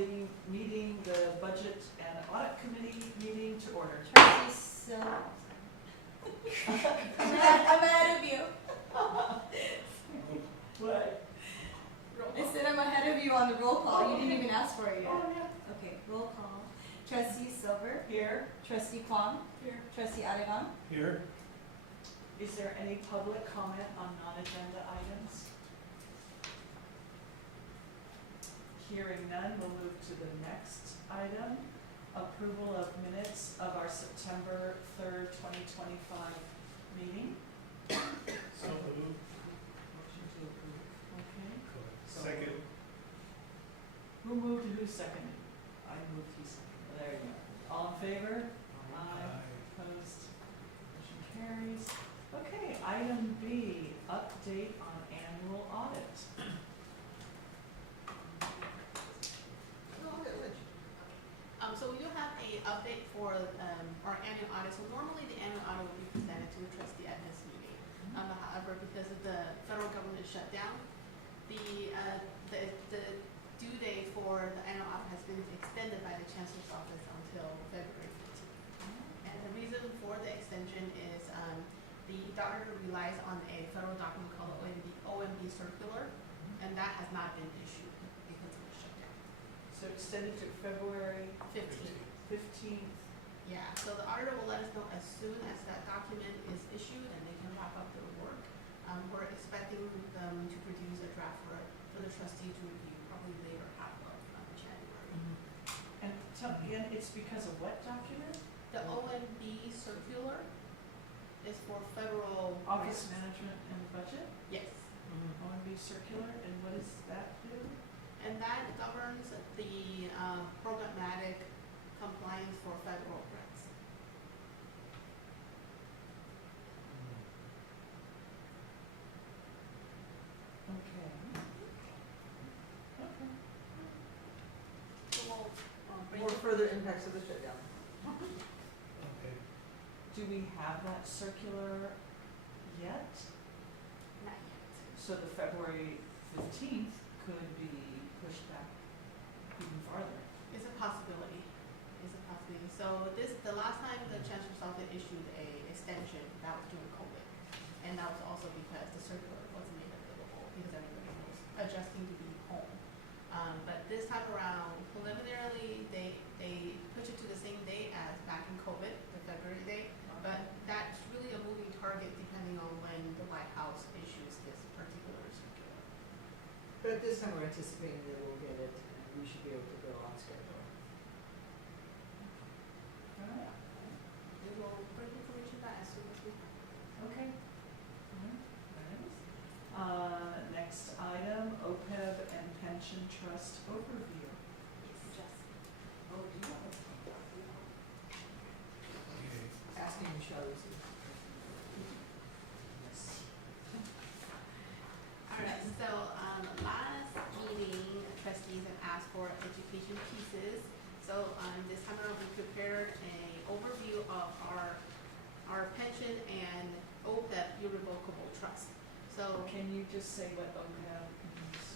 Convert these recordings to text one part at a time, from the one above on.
the meeting, the Budget and Audit Committee meeting to order. Trustee I'm ahead of you. What? I said I'm ahead of you on the roll call. You didn't even ask for it yet. Oh, yeah. Okay, roll call. Trustee Silver. Here. Trustee Kwong. Here. Trustee Aragon. Here. Is there any public comment on non-agenda items? Hearing none, we'll move to the next item. Approval of minutes of our September 3rd, 2025 meeting. So moved. Motion to approve. Okay. So Second. Who moved and who seconded? I moved, he seconded. There you go. All in favor? Aye. Opposed? Motion carries. Okay, item B, update on annual audit. So we do have a update for our annual audit. So normally the annual audit will be presented to the trustee at this meeting. However, because of the federal government shutdown, the due date for the annual audit has been extended by the Chancellor's Office until February 15th. And the reason for the extension is the auditor relies on a federal document called OMB circular, and that has not been issued because of the shutdown. So extended to February 15th. Yeah, so the auditor will let us know as soon as that document is issued and they can wrap up their work. We're expecting them to produce a draft for the trustee to review probably later half of January. And tell me again, it's because of what document? The OMB circular is for federal Office grants. Management and Budget? Yes, OMB circular, and what does that do? and that governs the programmatic compliance for federal grants. Okay. Okay. So we'll bring Or it. further impacts of the shutdown. Okay. Do we have that circular yet? Not yet. So the February 15th could be pushed back even farther. It's a possibility. It's a possibility. So the last time the Chancellor's Office issued a extension, that was during COVID. And that was also because the circular wasn't made available because everybody was adjusting to being home. But this time around, preliminarily, they pushed it to the same date as back in COVID, the February date. But that's really a moving target depending on when the White House issues this particular circular. But at this time, we're anticipating that we'll get it, and we should be able to go on schedule. Alright. We will bring information back as soon as we have. Okay. Next item, OPEB and Pension Trust Overview. Oh, do you want to talk about that? Okay. Asking shows. Yes. Alright, so last meeting, trustees have asked for education pieces. So this time around, we prepared an overview of our pension and OPEB irrevocable trust. So Can you just say what OPEB means?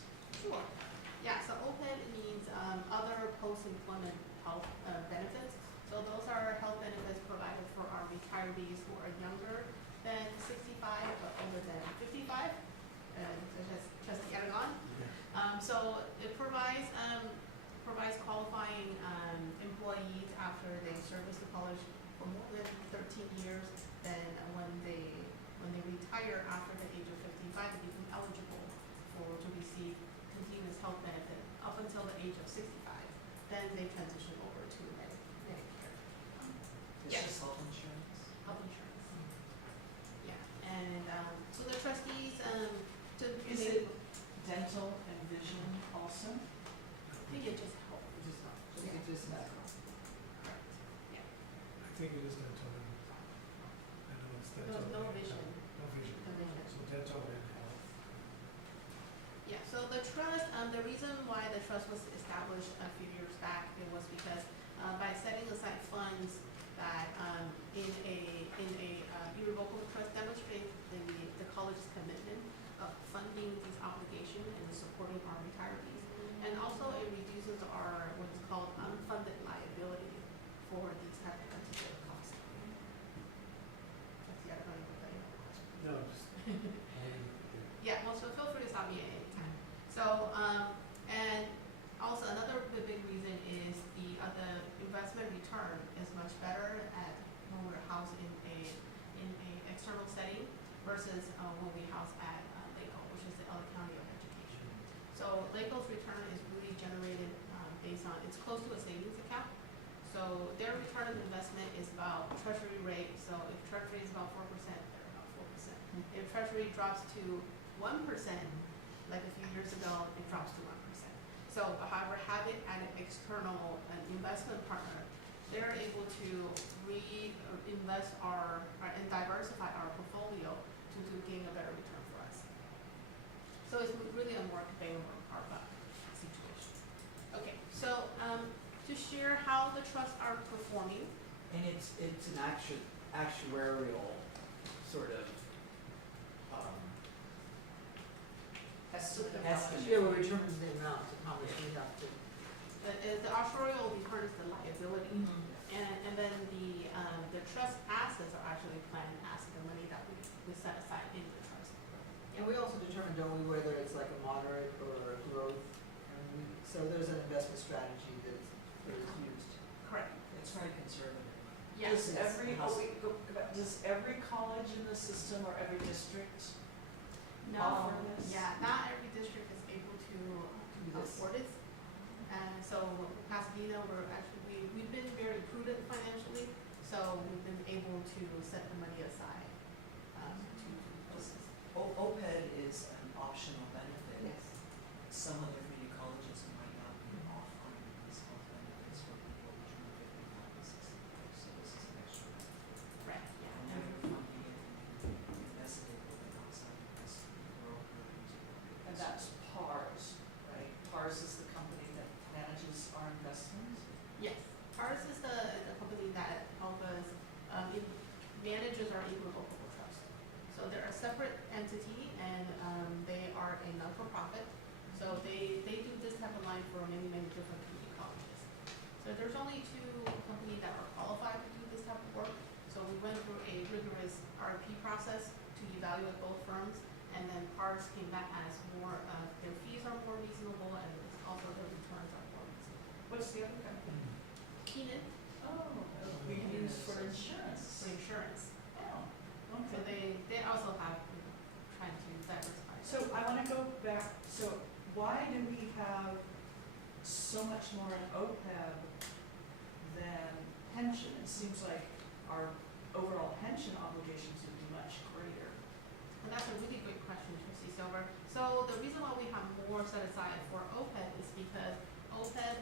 sure. Yeah, so OPEB means other post-employment health benefits. So those are health benefits provided for our retirees who are younger than 65 but older than 55, such as Trustee Aragon. So it provides qualifying employees after they service the college for more than 13 years. Then when they retire after the age of 55, they become eligible to receive continuous health benefit up until the age of 65. Then they transition over to Medicare. It's Yes. just health insurance. Health insurance. Yeah, and so the trustees Is it dental and vision also? I think it just helps. Just not, Yeah. just medical. Correct. Yeah. I think it is dental. I know it's dental. No vision. No vision. No vision. So dental and health. Yeah, so the trust, the reason why the trust was established a few years back, it was because by setting aside funds that in a irrevocable trust demonstrates the college's commitment of funding these obligations and supporting our retirees. And also it reduces our LACO's return is really generated, based on, it's close to a savings account. So their return on investment is about treasury rate, so if treasury is about 4%, they're about 4%. If treasury drops to 1%, like a few years ago, it drops to 1%. So however, have it at an external investment partner, they're able to reinvest and diversify our portfolio to gain a better return for us. So it's really a more favorable situation. Okay, so to share how the trusts are performing. And it's an actuarial sort of, Estimate of Estimate. Yeah, we're determining the amount of how much we have to. The actuarial return is the liability, and then the trust assets are actually planned assets, the money that we set aside in the trust. And we also determine, don't we, whether it's like a moderate or a growth, so there's an investment strategy that is used. Correct. it's very conservative. Does Yes. every, does every college in the system or every district No, offer this? yeah, not every district is able to Do this. afford it. And so Pasadena, we've been very prudent financially, so we've been able to set the money aside, to Just- OPED is an optional benefit. Yes. Some of the community colleges might not be offering these health benefits for people between 55 and 65, so this is an extra benefit. Right, And yeah. now you're funding it and you invest it with an outside investment, we're all going to. And that's PARS, right? PARS is the company that manages our investments. Yes, ours is the company that help us, manages our irrevocable trust. So they're a separate entity and, they are a non-for-profit. So they do this type of line for many, many different community colleges. So there's only two companies that are qualified to do this type of work. So we went through a rigorous RFP process to evaluate both firms. And then PARS came back as more, their fees are more reasonable and also their returns are more reasonable. What's the other company? Keenan Oh, we use for insurance. for insurance. Oh, So okay. they also have, trying to diversify. So I wanna go back, so why do we have so much more in OPEB than pension? It seems like our overall pension obligations would be much greater. And that's a really great question, Trustee Silver. So the reason why we have more set aside for OPEB is because OPEB,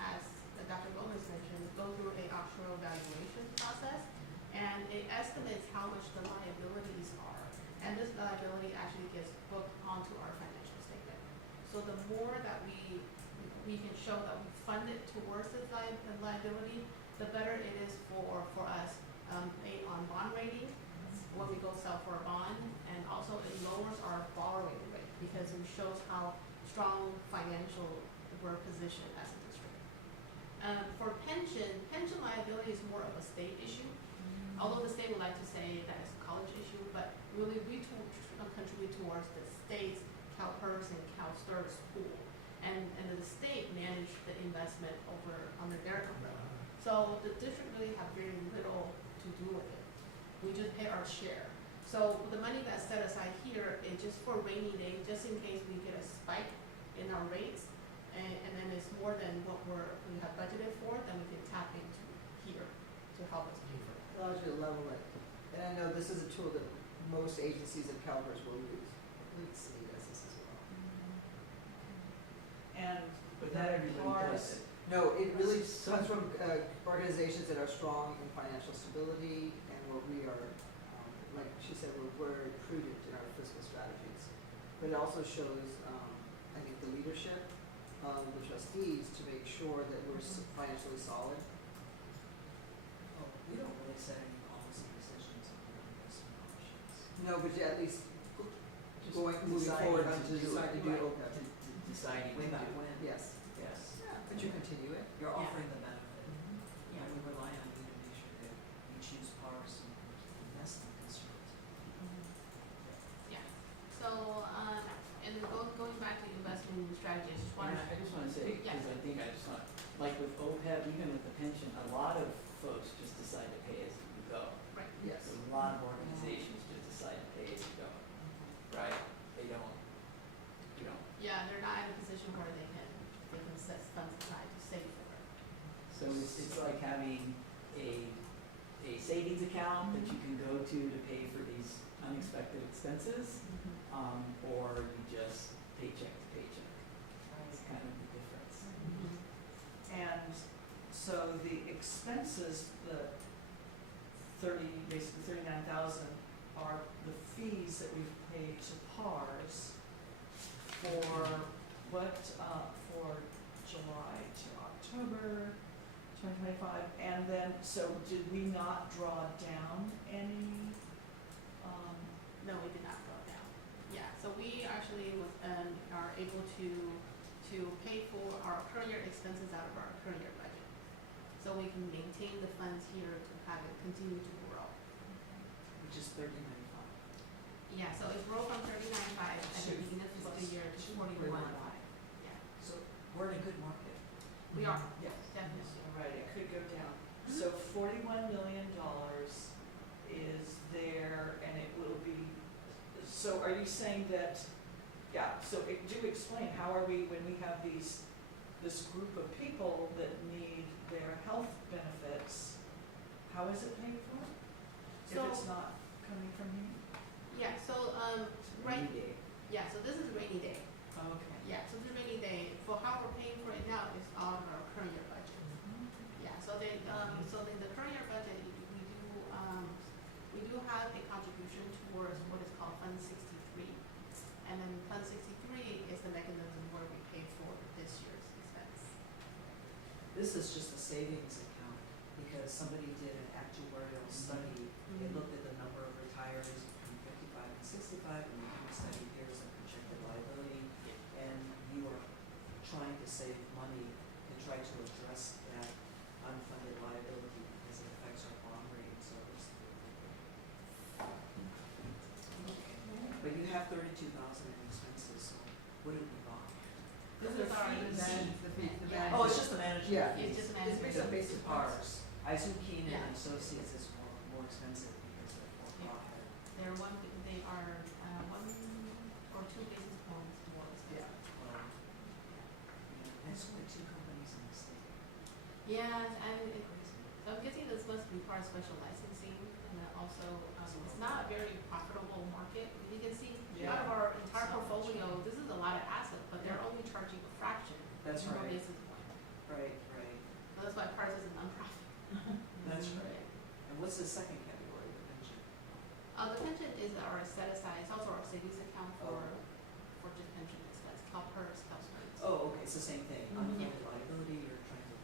as Dr. Gomez mentioned, go through a actuarial valuation process, and it estimates how much the liabilities are. And this liability actually gets booked onto our financial statement. So the more that we can show that we fund it towards this liability, the better it is for us, on bond rating, when we go sell for a bond, and also it lowers our borrowing rate because it shows how strong financial we're positioned as a district. For pension liability is more of a state issue, although the state would like to say that it's a college issue, but really we contribute towards the state's CalPERS and CalSTRS pool, and the state manage the investment under their umbrella. So the district really have very little to do with it. We just pay our share. So the money that's set aside here is just for rainy day, just in case we get a spike in our rates, and then it's more than what we have budgeted for, then we can tap into here to help us pay for it. Allows you to level it. And I know this is a tool that most agencies and CalPERS will use. Lead City does this as well. And But not everybody PARS does it. No, it really Some- comes from organizations that are strong in financial stability and where we are, like she said, we're very prudent in our fiscal strategies. But it also shows, I think, the leadership of the trustees to make sure that we're financially solid. Well, we don't really set any policy decisions on our investment options. No, but yeah, at least Just moving deciding forward to to decide do right, OPEB. to deciding way to back do when. Yes. Yes. Yeah, but you continue it. You're Yeah. offering the benefit. Yeah. And we rely on you to make sure that we choose PARS and investment instruments. Yeah. So, and then going back to investment strategy, I just want And I just wanna say, Yeah. because I think I just want, like with OPEB, even with the pension, a lot of folks just decide to pay as you go. right. Yes. So a lot of organizations just decide to pay as you go, right? They don't, you know, Yeah, they're not in a position where they can set funds aside to save for it. So it's like having a savings account that you can go to pay for these unexpected expenses, or you just paycheck to paycheck. That's kind of the difference. And so the expenses, the basically 39,000 are the fees that we've paid to PARS for what, for July to October 2025, and then, so did we not draw down any, No, we did not go down. Yeah, so we actually are able to pay for our current year expenses out of our current year budget. So we can maintain the funds here to have it continue to grow. Which is 39.5. Yeah, so it grew from 39.5 at the beginning of fiscal year to 41.5. Yeah, So we're in a good market. we are, yes, definitely. all right, it could go down. So $41 million is there, and it will be, so are you saying that, yeah, so do explain, how are we, when we have this group of people that need their health benefits, how is it paid for? If it's So- not coming from you? Yeah, so, Rainy day. yeah, so this is rainy day. Okay. Yeah, so the rainy day, for how we're paying for it now is out of our current year budget. Yeah, so the current year budget, we do have a contribution towards what is called Fund 63. And then Fund 63 is the mechanism where we pay for this year's expense. This is just a savings account because somebody did an actuarial study. They looked at the number of retirees between 55 and 65, and you can study here's a projected liability. And you are trying to save money and try to address that unfunded liability because it affects our bond rate. So it's, but you have 32,000 in expenses, so what did we buy? This is our The Oh, it's just the management Yeah. fees. It's just It's management. based on basic parts. Ours. I assume Keenan Yeah. and Associates is more expensive because they're more Yeah. profit. They are 1 or 2 basis points more expensive. Well, yeah, there's only 2 companies in the state. Yeah, and Crazy. so I'm guessing this must be part of special licensing, and then also, it's not a very profitable market. You can see, out of our entire portfolio, this is a lot of assets, but they're only charging a fraction. That's more right. basis point. Right, right. So that's why PARS is a nonprofit. That's right. And what's the second category, the pension? The pension is our set aside, it's also our savings account Oh. for just pension expense, CalPERS, CalSPERS. Oh, okay, it's the same thing. Mhm. Unfunded liability, you're trying to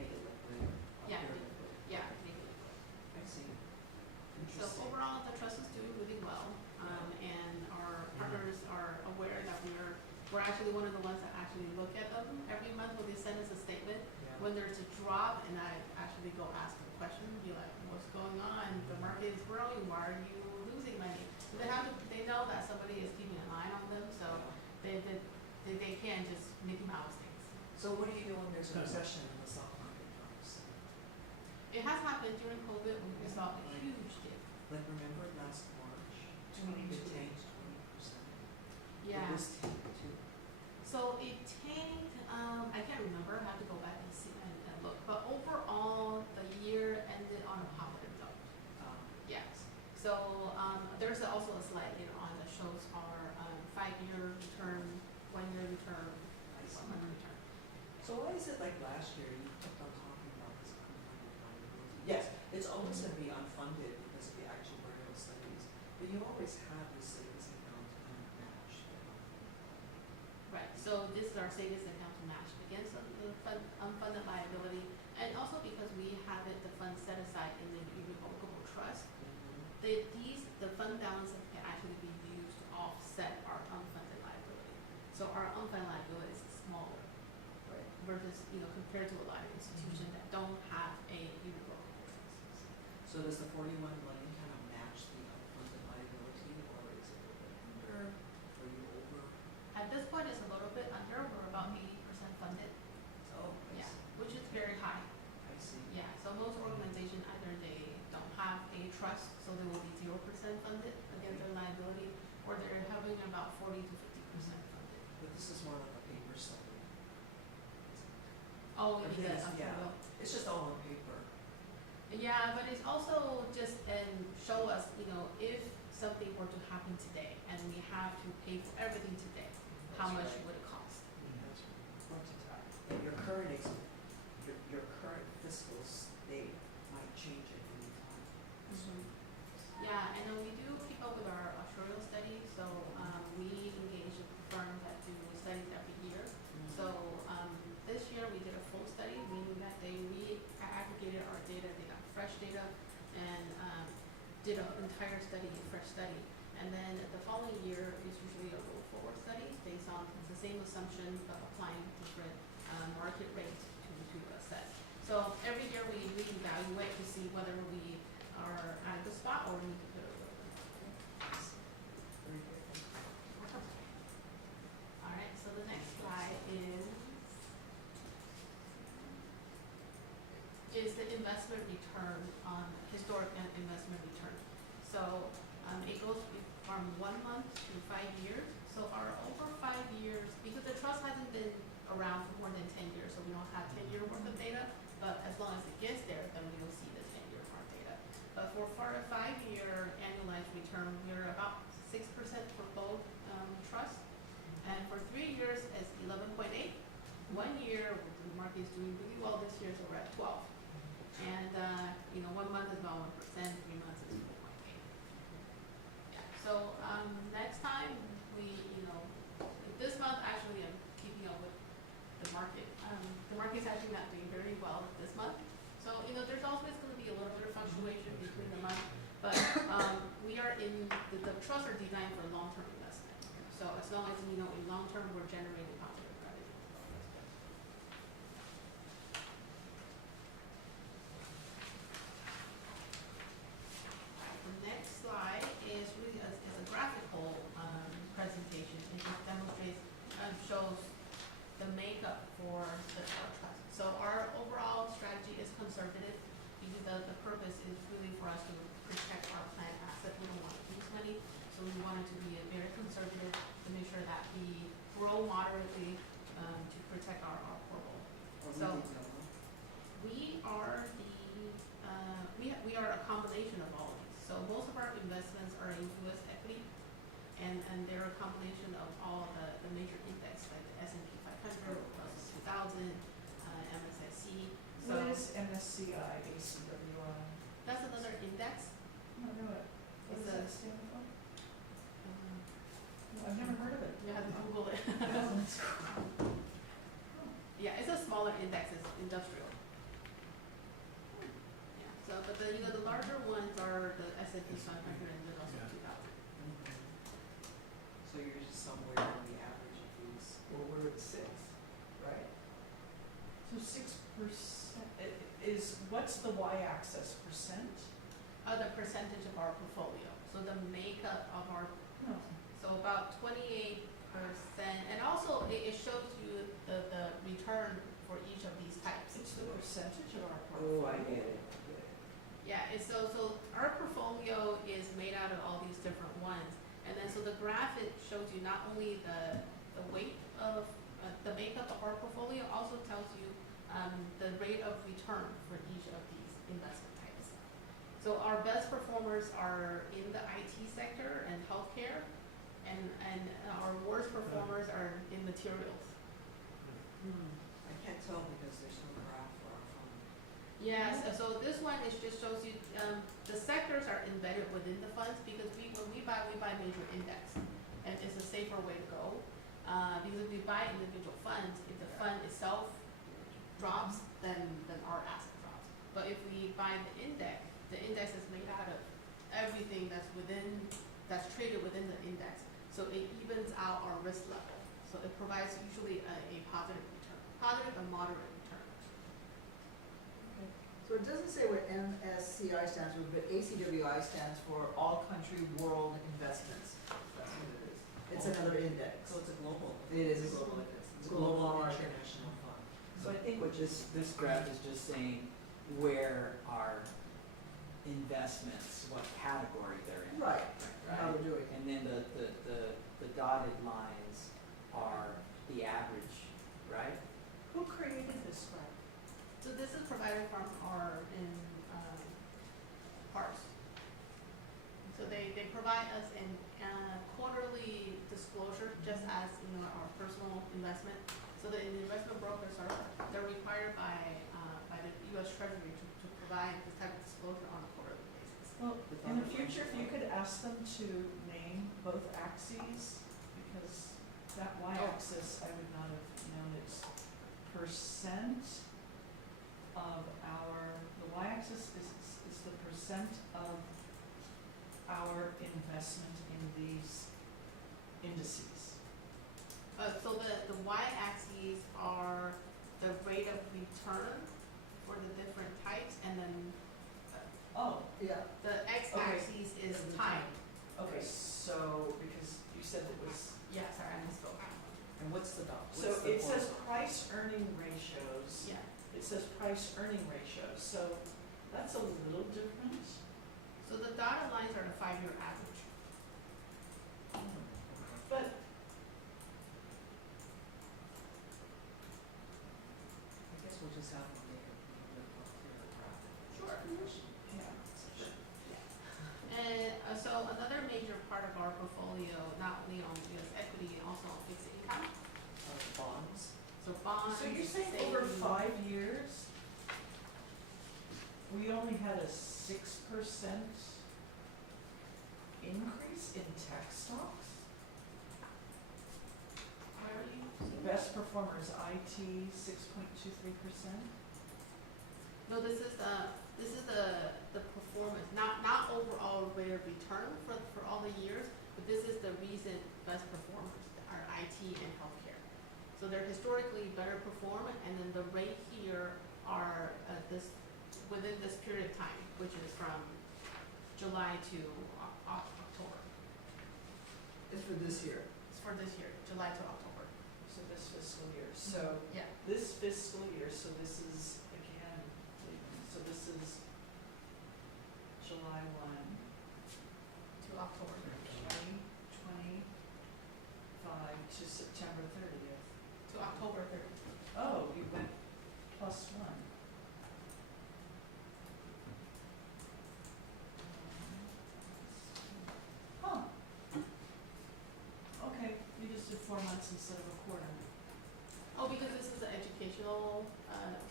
make it liquid. Yeah. Very liquid. Yeah, make it equal. I see. So Interesting. overall, the trust is doing really well, and our partners are aware that we're actually one of the ones that actually look at them every month when they send us a statement. Yeah. When there's a drop, and I actually go ask them a question, be like, what's going on? The market is growing, why are you losing money? So they know that somebody is keeping an eye on them, so they can't just Mickey Mouse things. So what do you do when there's a recession and the stock market drops? It has happened during COVID when we saw a huge dip. Like remember last March? It tanked 20%. Yeah. It was tanked too. So it tanked, I can't remember, I have to go back and see and look, but overall, the year ended on a positive note. Yes. So, there's also a slide later on that shows our, 5-year return, 1-year return, I see. 1 month return. So why is it like last year you kept on talking about this unfunded liability? Yes, it's always going to be unfunded because of the actuarial studies, but you always have this savings account to kind of match that unfunded. Right, so this is our savings account to match against the unfunded liability, and also because we have the fund set aside in the irrevocable trust, the fund balance can actually be used to offset our unfunded liability. So our unfunded liability is smaller, Right. versus, compared to a lot of institutions that don't have a irrevocable trust. So does the 41 million kind of match the unfunded liability, or is it a little bit under, or you over? At this point, it's a little bit under, we're about 80% funded, Oh, I yeah, see. which is very high. I see. Yeah, so most organizations, either they don't have a trust, so they will be 0% funded against their liability, or they're having about 40 to 50% funded. With the This is more like a paper study. Oh, Or yeah, things, yeah. actuarial. It's just all on paper. Yeah, but it's also just show us, if something were to happen today and we have to pay for everything today, how That's much right. would it cost? That's What's the time? And your current your current fiscal state might change at any time. Yeah, and then we do keep up with our actuarial studies, so we engage a firm that do studies every year. So this year we did a full study, meaning that they aggregated our data, they got fresh data, and did an entire study, a fresh study. And then the following year is usually a roll forward study based on the same assumption but applying different market rates to assess. So every year we reevaluate to see whether we are at a good spot or we need to put a little bit more. Very good. All right, so the next slide is the investment return on historic and investment return. So it goes from 1 month to 5 years. So our over 5 years, because the trust hasn't been around for more than 10 years, so we don't have 10-year worth of data, but as long as it gets there, then we'll see the 10-year mark data. But for a 5-year annualized return, we're about 6% for both trusts. And for 3 years, it's 11.8. 1 year, the market is doing really well this year, so we're at 12. And 1 month is about 1%, 3 months is 4.8. Yeah. So next time this month actually I'm keeping up with the market. The market's actually not doing very well this month. So there's always going to be a little bit of fluctuation between the months, but we are in the trusts are designed for long-term investment. So as long as in long term we're generating positive revenue. The next slide is really is a graphical presentation. It just demonstrates shows the makeup for the trust. So our overall strategy is conservative because the purpose is really for us to protect our planned asset. We don't want to lose money, so we want it to be very conservative to make sure that we grow moderately to protect our portfolio. Or So- we didn't know. We are we are a combination of all of these. So most of our investments are in U.S. equity, and they're a combination of all the major index like the S&P 500, Russell 2000, MSCI. So What is MSCI, ACWI? that's another index. I don't know it. What It's does a- that stand for? No, I've never heard of it. You have to Google it. Oh, that's cool. Yeah, it's a smaller index. It's industrial. Yeah. So, but the larger ones are the S&P 500 and the Russell 2000. So you're just somewhere on the average of these. Well, we're at 6, right? So 6% is, what's the y-axis, percent? The percentage of our portfolio. So the makeup of our, No. so about 28%, and also it shows you the return for each of these types. It's the percentage of our Oh, portfolio. I get it, I get it. Yeah, it's so our portfolio is made out of all these different ones, and then so the graphic shows you not only the weight of the makeup of our portfolio, also tells you the rate of return for each of these investment types. So our best performers are in the IT sector and healthcare, and our worst performers are in materials. I can't tell because there's no graph for our fund. Yes, so this one is just shows you, the sectors are embedded within the funds because when we buy major index, and it's a safer way to go. Because if we buy individual funds, if the fund itself drops, then our asset drops. But if we buy the index is made out of everything that's traded within the index. So it evens out our risk level. So it provides usually a positive return, positive and moderate return. So it doesn't say what MSCI stands for, but ACWI stands for All Country World Investments. That's what it is. It's another index. So it's a global. It is a global index. It's a global market. international fund. So I think what this graph is just saying where our investments, what category they're in. Right, Right? how we're doing. And then the dotted lines are the average, right? Who created this graph? So this is provided from our, parts. So they provide us in, quarterly disclosure, just as, our personal investment. So the investment brokers they're required by the US Treasury to provide this type of disclosure on a quarterly basis. Well, in the future, if you could ask them to name both axes, because that y-axis, I would not have known it's percent of the y-axis is the percent of our investment in these indices. So the y-axes are the rate of return for the different types, and then Oh, Yeah, the x-axis is The time. okay, so, because you said it was, Yeah, sorry, I misspoke. And what's the so it says price earning ratios. Yeah. It says price earning ratios, so that's a little different. So the dotted lines are the 5-year average. But I guess we'll just have to make a little bit more clear graphic. Sure. yeah, And so another major part of our portfolio, not only on US equity, also on fixed income. Bonds. So bonds. so you're saying over savings. 5 years, we only had a 6% increase in tech stocks? Where are you? Best performers, IT, 6.23%. No, this is the performance, not overall rate of return for all the years, but this is the recent best performers, are IT and healthcare. So they're historically better performing, and then the rate here are within this period of time, which is from July to October. it's for this year. It's for this year, July to October. So this fiscal year, so Yeah. this fiscal year, so this is, again, so this is July 1, To October. 2025 to September 30th. To October 30th. Oh, you went +1. Huh. Okay, you just did 4 months instead of a quarter. Oh, because this is an educational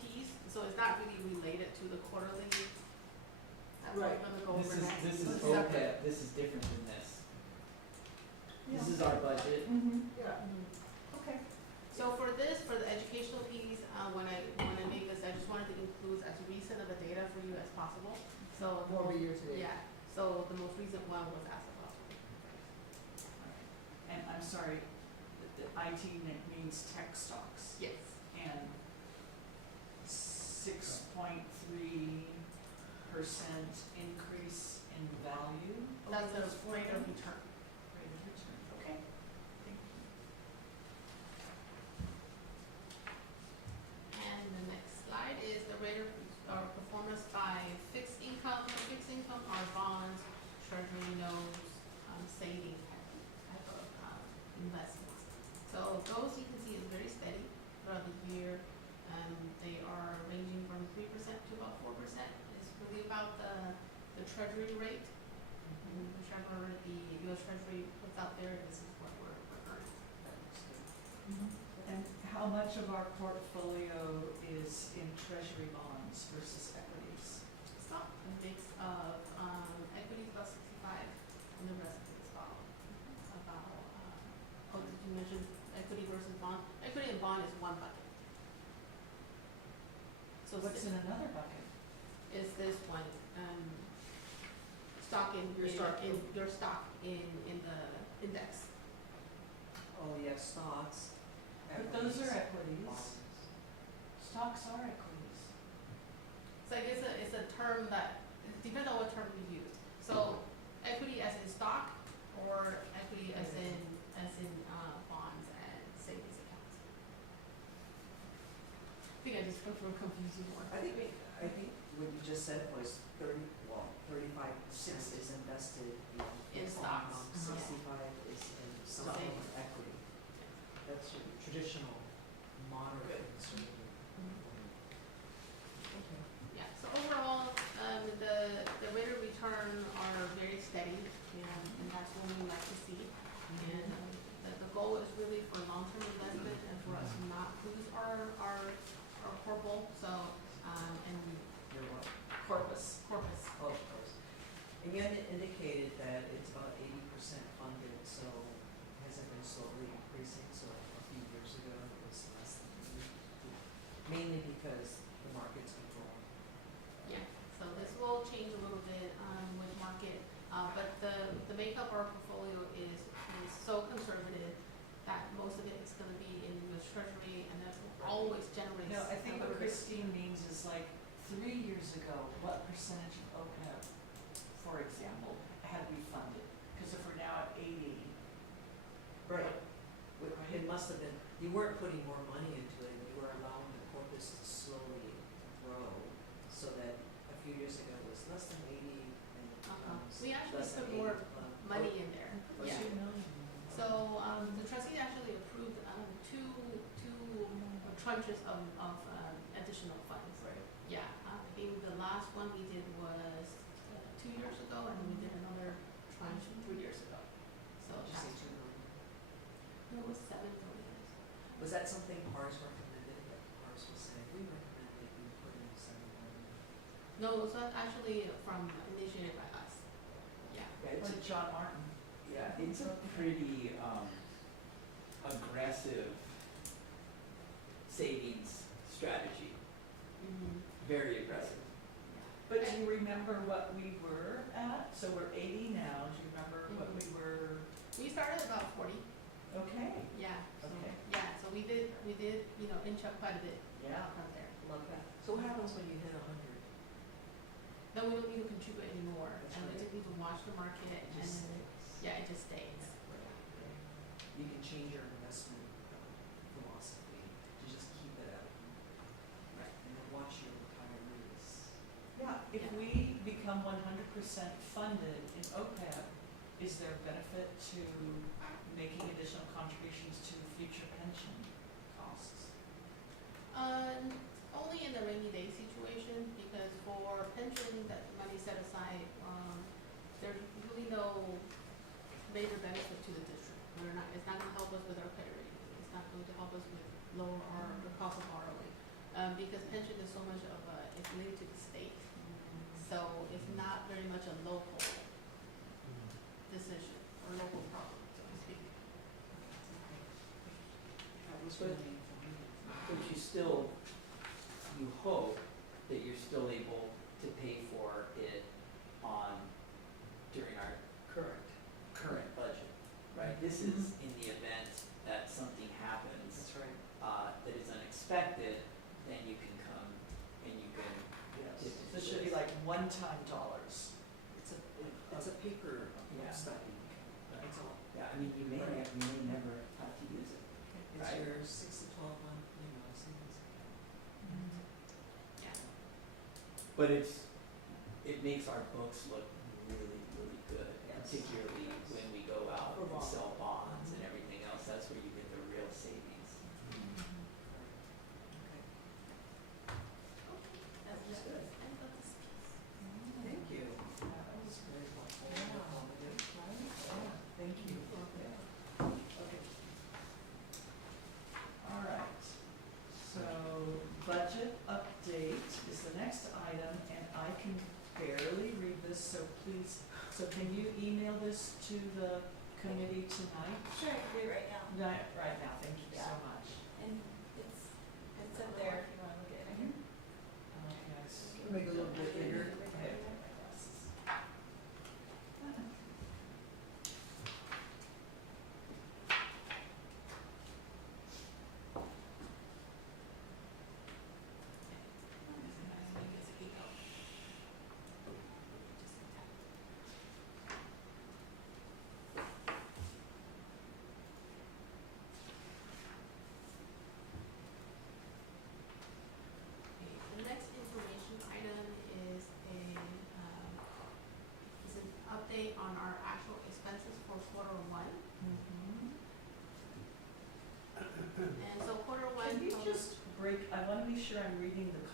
piece, so it's not really related to the quarterly. That's what Right. we're gonna go over next. This is It's separate. OPEB, this is different than this. This Yeah. is our budget. Mm-hmm, Yeah. okay. So for the educational piece, when I made this, I just wanted to include as recent of a data for you as possible. So the More most- year to date. Yeah, so the most recent one was as of October. And I'm sorry, the IT means tech stocks. Yes. And 6.3% increase in value over That's those the 4 rate of months? return. Rate of return, okay. Thank you. And the next slide is the rate of performance by fixed income. For fixed income are bonds, treasury notes, savings type of investments. So those you can see is very steady throughout the year. They are ranging from 3% to about 4%. It's really about the treasury rate. Whichever the US Treasury puts out there, this is what we're earning. And how much of our portfolio is in treasury bonds versus equities? Stock, a mix of equities about 65, and the rest is about oh, did you mention equity versus bond? Equity and bond is one bucket. So What's in another bucket? is this one, stock in Your stock. your stock in the index. Oh, yeah, stocks. But those are equities, equities. bonds. Stocks are equities. So I guess it's a term that, it depends on what term you use. So equity as in stock, or equity as in bonds and savings accounts. I think I just confused you more. I think what you just said was 35% is invested in In fixed stocks. income, 65 is in some Savings. equity. That's your traditional moderate conservative. Okay. Yeah, so overall, the rate of return are very steady, and that's what we like to see. And the goal is really for long-term investment and for us to not lose our corporal, so, and Your what? Corpus. corpus. Oh, of course. And you had indicated that it's about 80% funded, so has it been slowly increasing? So a few years ago, it was less than 80, mainly because the market's been growing. Yeah, so this will change a little bit, with market, but the makeup of our portfolio is so conservative that most of it is gonna be in US Treasury, and that always generates. No, I think a what little bit- Christine means is like 3 years ago, what percentage of OPEB, for example, had we funded? Because if we're now at 80, Right. It must have been, you weren't putting more money into it, you were allowing the corpus to slowly grow, so that a few years ago it was less than 80 and it becomes We actually less than put 80. more money in there, or yeah. 2 million. So, the trustees actually approved, two tranches of, additional funds. Right. Yeah, I think the last one we did was 2 years ago, and then we did another tranche 3 years ago. So Did you say that's, 2 million? no, it was 7 million. Was that something PARS recommended, that PARS was saying, we recommend that you put in 7 million? No, it was actually initiated by us. Yeah. Yeah, Or John Martin. yeah, it's a pretty, aggressive savings strategy, Mm-hmm. very aggressive. But do you remember what we were at? So we're 80 now, do you remember what we were? We started about 40. Okay, Yeah. So, Okay. yeah, so we did, inch up quite a bit yeah. from there. Love that. So what happens when you hit 100? Then we don't need to contribute anymore, That's and we right. just need to watch the market, It and just then, stays. yeah, it just stays. You can change your investment philosophy to just keep it at 100. Right. And then watch your retirees. Yeah, if Yeah. we become 100% funded in OPEB, is there benefit to making additional contributions to future pension costs? Only in the rainy day situation, because for pension, that money set aside, there's really no major benefit to the district. It's not gonna help us with our credit rating, it's not going to help us with lower the cost of borrowing. Because pension is so much of it's linked to the state, so it's not very much a local decision or local problem, so to speak. That was But- really informative. But you hope that you're still able to pay for it during our current budget, right? This is in the event that something happens, That's right. that is unexpected, then you can come and you can Yes. dip into This should be this. like one-time dollars. It's a paper Yeah. study. That's all. Yeah, I mean, you may never have to use it. It's Right. your 6 to 12 month, savings account. Yeah. But it makes our books look really, really good, Yes. particularly when we go out For and bonds. sell bonds and everything else, that's where you get the real savings. Okay. That's That's good. good. I love this piece. Thank you. Yeah, that was very helpful. Informative. Yeah, thank you. Okay. All right, so budget update is the next item, and I can barely read this, so please, so can you email this to the committee tonight? Sure, I can do it right now. Right now, thank you so Yeah. much. And it's up there if you wanna look at it. Okay, so- Make it a little bit bigger. Okay, my glasses.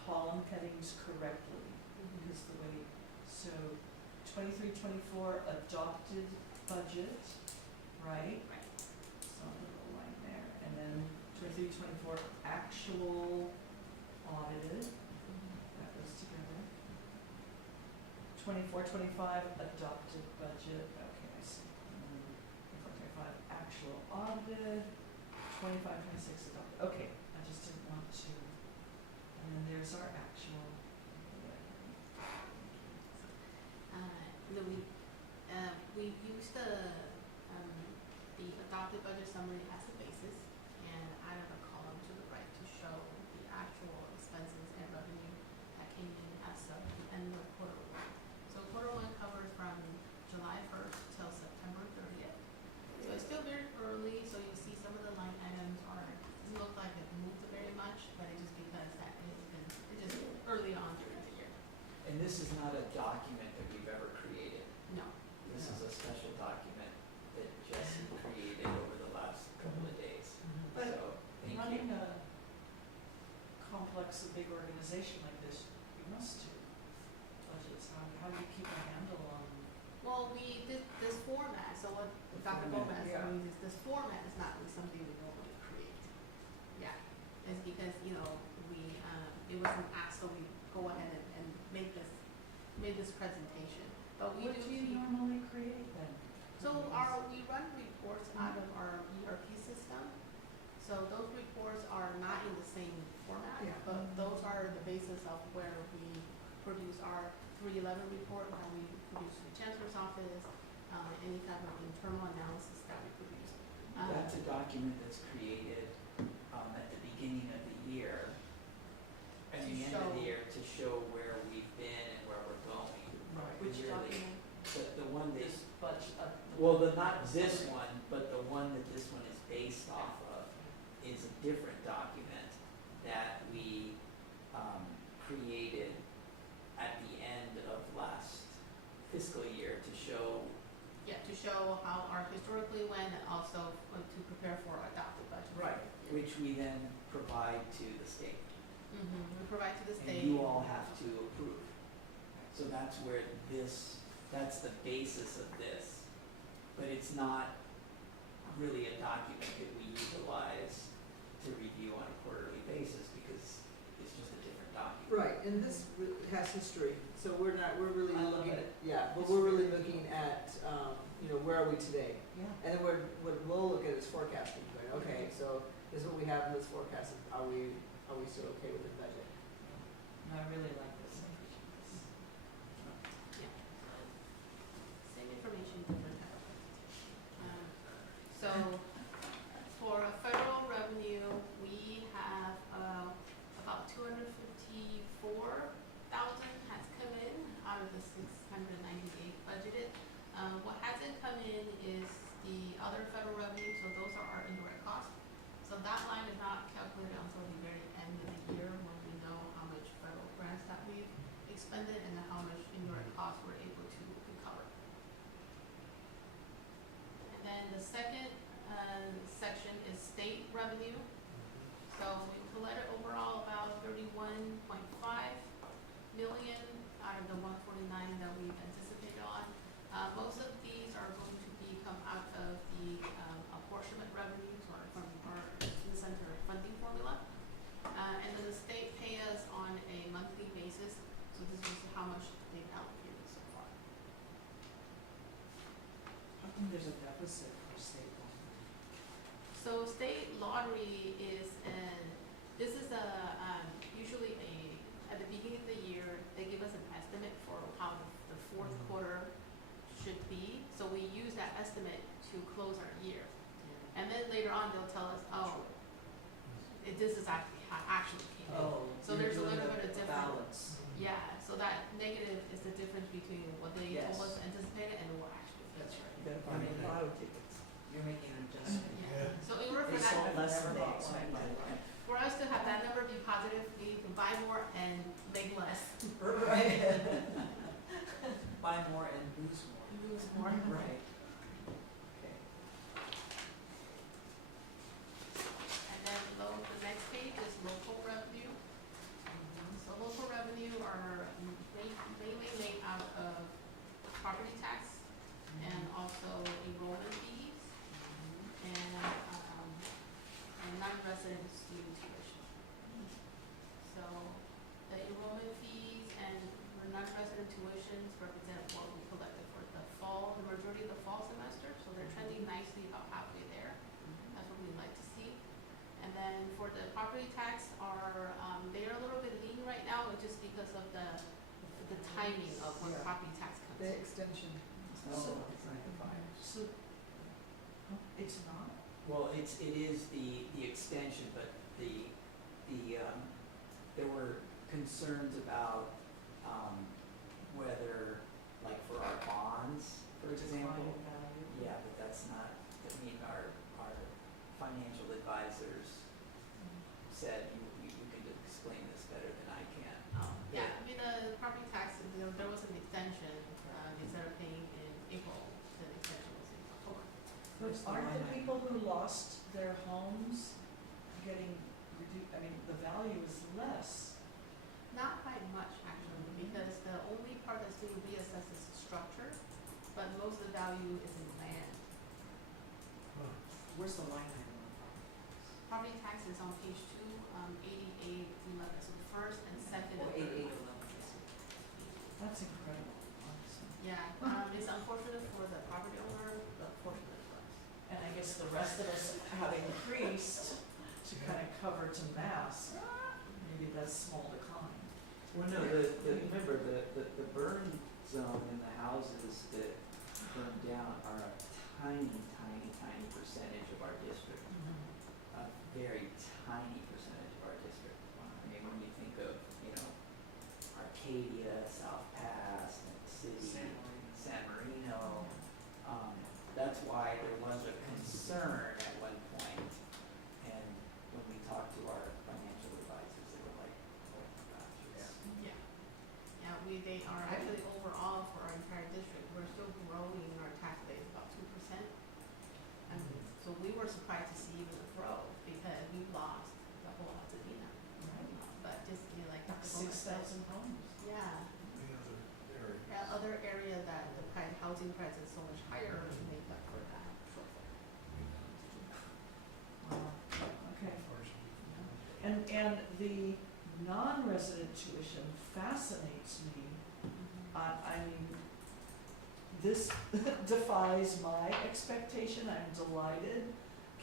column headings correctly, is the way, so 23-24 adopted budget, right? Right. So I'll put a little line there, and then 23-24 actual audited, that goes together. 24-25 adopted budget, okay, I see. 24-25 actual audited, 25-26 adopted, okay, I just didn't want to, and then there's our actual. We use the adopted budget summary as the basis, and I have a column to the right to show the actual expenses and revenue that came in as of the end of quarter one. So quarter one covers from July 1st till September 30th. So it's still very early, so you see some of the line items doesn't look like they've moved very much, but it's just because it's just early on during the year. And this is not a document that we've ever created. No. This is a special document that Jesse created over the last couple of days. But So, thank running you. a complex, a big organization like this, you must do budgets, how do you keep a handle on? Well, this format, so what The Dr. format, Gomez, yeah. I mean, this format is not really something we normally create. Yeah, it's because, it wasn't asked, so we go ahead and made this presentation. But we What do you keep- normally create then? So we run reports out of our ERP system. So those reports are not in the same format, Yeah. but those are the basis of where we produce our 311 report, how we produce the Chancellor's Office, any type of internal analysis that we produce. That's a document that's created at the beginning of the year, at To the end of the show- year, to show where we've been and where we're going. Right. Which Really, document? The one that, This budget, well, not this one, but the one that this one is based off of is a different document that we created at the end of last fiscal year to show. Yeah, to show how our historically went and also to prepare for our adopted budget. Right. Which we then provide to the state. We provide to the state. And you all have to approve. So that's where that's the basis of this. But it's not really a document that we utilize to review on a quarterly basis because it's just a different document. Right, and this has history, so we're really I love looking it. at, yeah, but we're really looking at, where are we today? yeah. And then what we'll look at is forecasting, right, okay, so this is what we have in this forecast, are we still okay with the budget? No, I really like this. Yeah. Same information, different type of presentation. So for federal revenue, we have about 254,000 has come in out of the 698 budgeted. What hasn't come in is the other federal revenue, so those are our indirect costs. So that line is not calculated until the very end of the year when we know how much federal grants that we've expended and how much indirect costs we're able to recover. And then the second section is state revenue. So we collected overall about 31.5 million out of the 149 that we've anticipated on. Most of these are going to come out of the apportionment revenues or from our center funding formula. And then the state pay us on a monthly basis. So this is how much they've allocated so far. How come there's a deficit for state law? So state lottery is usually at the beginning of the year, they give us an estimate for how the fourth quarter should be. So we use that estimate to close our year. And then later on, they'll tell us, this is actually came in. Oh, So you're there's a doing little the bit of difference. balance. Yeah, so that negative is the difference between what they Yes. told us anticipated and what actually. That's right. You better buy me lotto tickets. You're making an adjustment. Yeah. So in order They for sold that, less than they Never bought one. expected. for us to have that number be positive, we need to buy more and make less. Right. Buy more and lose more. Lose more. Right. Okay. And then the next page is local revenue. So tuitions represent what we collected for the fall, the majority of the fall semester, so they're trending nicely about halfway there. That's what we'd like to see. And then for the property tax, they're a little bit lean right now, just because of the timing of when Yeah. property tax comes The in. extension. No, it's not the fire. So, it's not? Well, it is the extension, but there were concerns about, whether, like for our bonds, for example. Decline in value? Yeah, but that's not, I mean, our financial advisors said, you can explain this better than I can. Yeah, I mean, the property tax, there was an extension, instead of paying in April, the extension was in October. But Where's the aren't line the item? people who lost their homes getting I mean, the value is less. Not by much, actually, because the only part that's being reassessed is structure, but most of the value is in land. Huh. Where's the line item on Property tax is on page 8811, so the first and second and third line. 8811, I see. That's incredible, honestly. Yeah, it's unfortunate for the property owner, but fortunate for us. And I guess the rest of us have increased to kind of cover to mask, maybe that small decline. Well, no, remember, the burn zone in the houses that burned down are a tiny percentage of our district. A very tiny percentage of our district. I mean, when you think of, Arcadia, South Pass, City, San Marino, that's why there was a concern at one point. And when we talked to our financial advisors, they were like, oh my gosh, it's. Yeah. Yeah, they are actually overall for our entire district, we're still growing our tax base about 2%. And so we were surprised to see even the growth because we lost the whole Pasadena. But just, like Dr. Gomez said, 6,000 homes. yeah, The other area. that other area that the housing price is so much higher to make up for that shortfall. Wow, okay. Partially. And the non-resident tuition fascinates me. I mean, this defies my expectation. I'm delighted.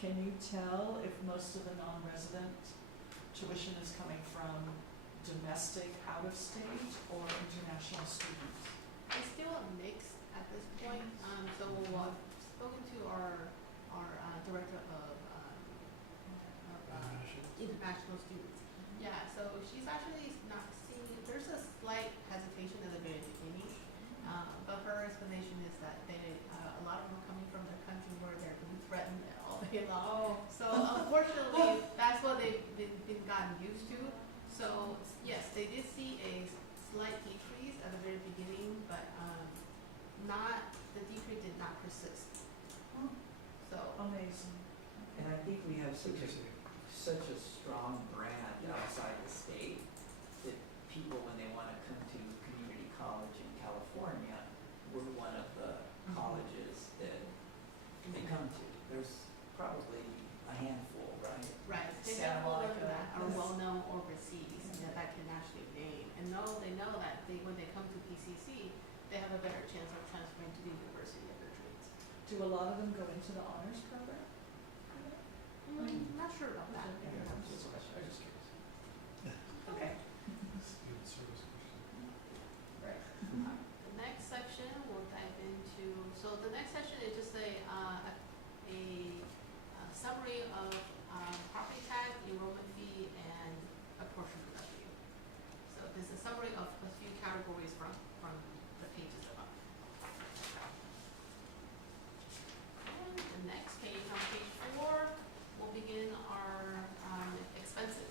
Can you tell if most of the non-resident tuition is coming from domestic out-of-state or international students? It's still a mix at this point. So I've spoken to our director of international students. Yeah, so she's actually not seeing, there's a slight hesitation at the very beginning, but her explanation is that a lot of them are coming from their country where they're being threatened all day long. So unfortunately, that's what they've been gotten used to. So yes, they did see a slight decrease at the very beginning, but the decrease did not persist. So Amazing. And I think we have such Interesting. a strong brand outside the state that people, when they want to come to community college in California, we're one of the colleges that they come to. There's probably a handful, right? right, they Santa have older Monica. that are Yes. well known overseas that can actually name and they know that when they come to PCC, they have a better chance of transferring to the university of their dreams. Do a lot of them go into the honors program? Not sure about that. Yeah, I'm just curious. Okay. Student service question. Right. The next section we'll dive into. So the next section is just a summary of property tax, enrollment fee, and apportionment revenue. So this is a summary of a few categories from the pages above. And the next page, on page 4, we'll begin our expenses.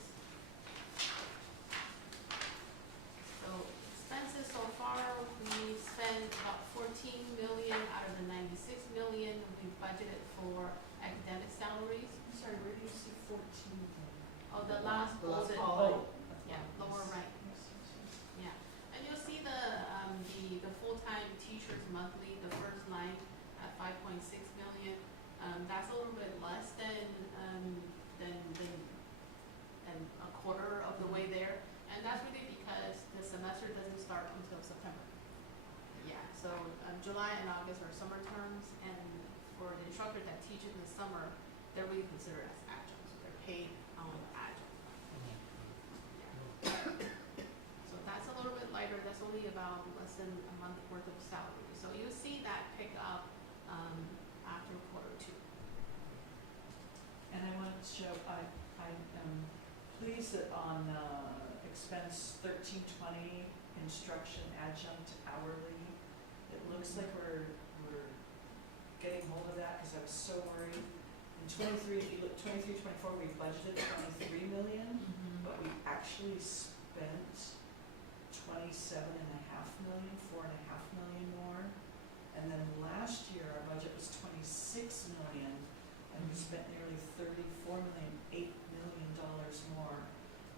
July and August are summer terms, and for the instructors that teach in the summer, they're really considered as adjuncts, they're paid adjunct. So that's a little bit lighter, that's only about less than a month worth of salary, so you'll see that pick up, after quarter two. And I want to show, I am pleased that on, expense 1320, instruction adjunct hourly, it looks like we're getting hold of that, cause I was so worried. In 23, if you look, 23-24, we budgeted 23 million, but we actually spent 27.5 million, 4.5 million more. And then last year, our budget was 26 million, and we spent nearly 34 million, $8 million more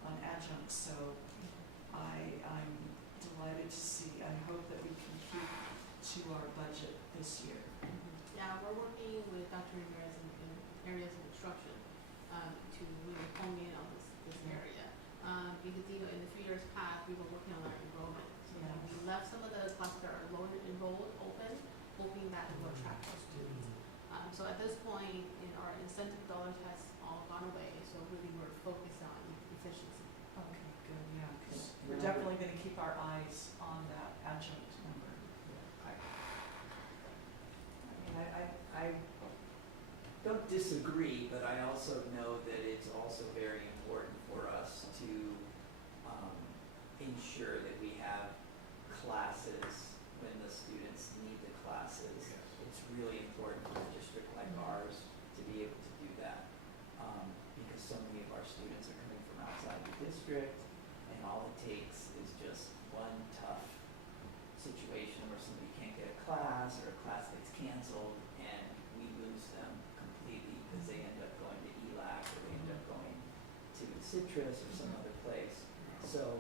on adjuncts. So I'm delighted to see, I hope that we can keep to our budget this year. Yeah, we're working with Dr. Ramirez in areas of instruction, to really hone in on this area. Because, you know, in the 3 years past, we were working on our enrollment. So Yes. we left some of the classes that are low enrolled open, hoping that it will attract more students. So at this point, our incentive dollars has all gone away, so really we're focused on efficiency. Okay, good, yeah, because we're definitely gonna keep our eyes on that adjunct number. I don't disagree, but I also know that it's also very important for us to ensure that we have classes when the students need the classes. It's really important for a district like ours to be able to do that, because so many of our students are coming from outside the district, and all it takes is just one tough situation where somebody can't get a class or a class gets canceled, and we lose them completely because they end up going to ELAC or they end up going to Citrus or some other place. So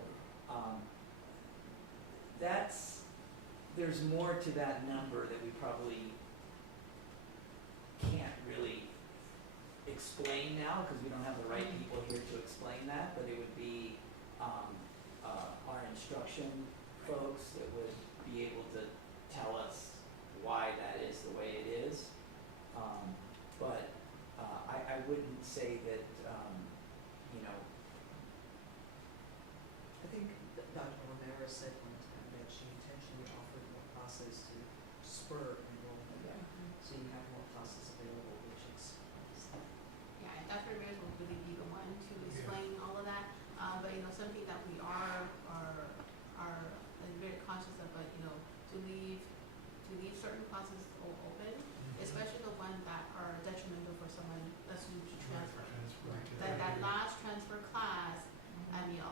there's more to that number that we probably can't really explain now because we don't have the right people here to explain that, but it would be our instruction folks that would be able to tell us why that is the way it is. But I wouldn't say that, I think Dr. Romero said one time that she intentionally offered more classes to spur enrollment. So you have more classes available, which is Yeah, and Dr. Ramirez will really be the one to explain all of that. But something that we are very conscious of, but to leave certain classes open, especially the ones that are detrimental for someone that's due to transfer. That last transfer class,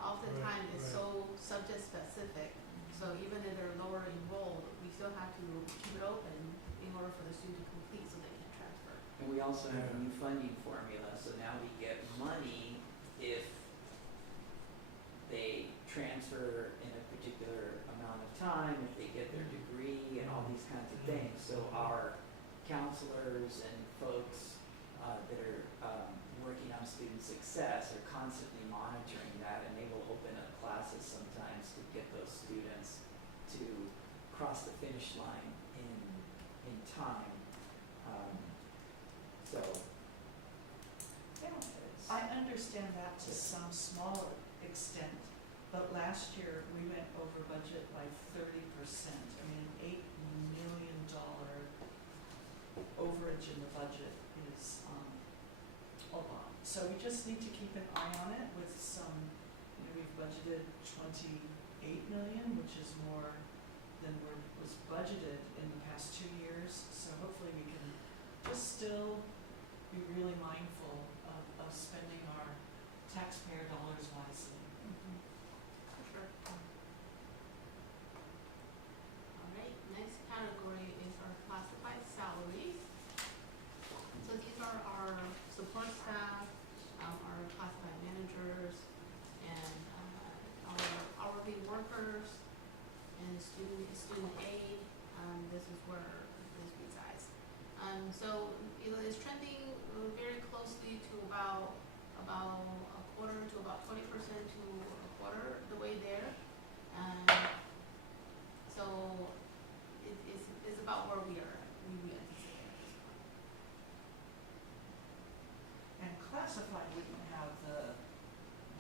oftentimes is so subject specific. So even if they're lower enrolled, we still have to keep it open in order for the student to complete so they can transfer. and we also have a new funding formula, so now we get money if they transfer in a particular amount of time, if they get their degree and all these kinds of things. So our counselors and folks that are working on student success are constantly monitoring that, and they will open up classes sometimes to get those students to cross the finish line in time. So Yeah, it's, I understand that to some small extent, but last year we went over budget by 30%. I mean, $8 million overage in the budget is a lot. So we just need to keep an eye on it with some, we've budgeted 28 million, which is more than was budgeted in the past 2 years. So hopefully we can just still be really mindful of spending our taxpayer dollars wisely. For sure. All right, next category is our classified salaries. So these are our support staff, our classified managers, and our hourly workers, and student aid. This is where this resides. So it's trending very closely to about a quarter to about 20% to a quarter the way there. So it's